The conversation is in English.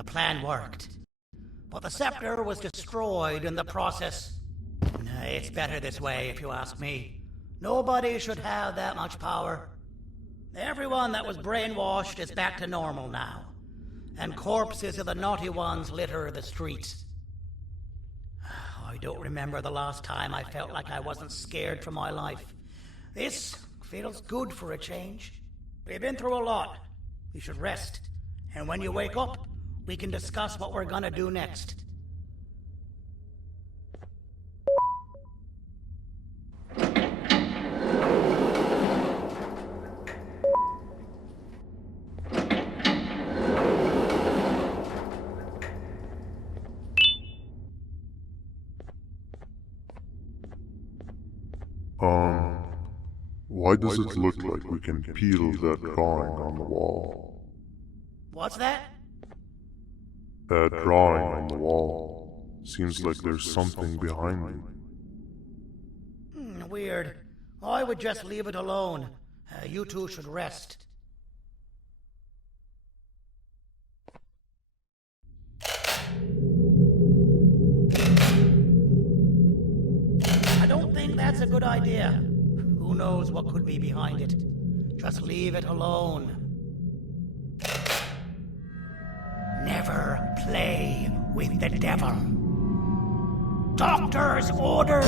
The plan worked. But the scepter was destroyed in the process. It's better this way, if you ask me. Nobody should have that much power. Everyone that was brainwashed is back to normal now. And corpses of the naughty ones litter the streets. I don't remember the last time I felt like I wasn't scared for my life. This feels good for a change. We've been through a lot. You should rest. And when you wake up, we can discuss what we're gonna do next. Why does it look like we can peel that drawing on the wall? What's that? That drawing on the wall. Seems like there's something behind it. Weird. I would just leave it alone. You two should rest. I don't think that's a good idea. Who knows what could be behind it? Just leave it alone. Never play with the devil. Doctor's orders!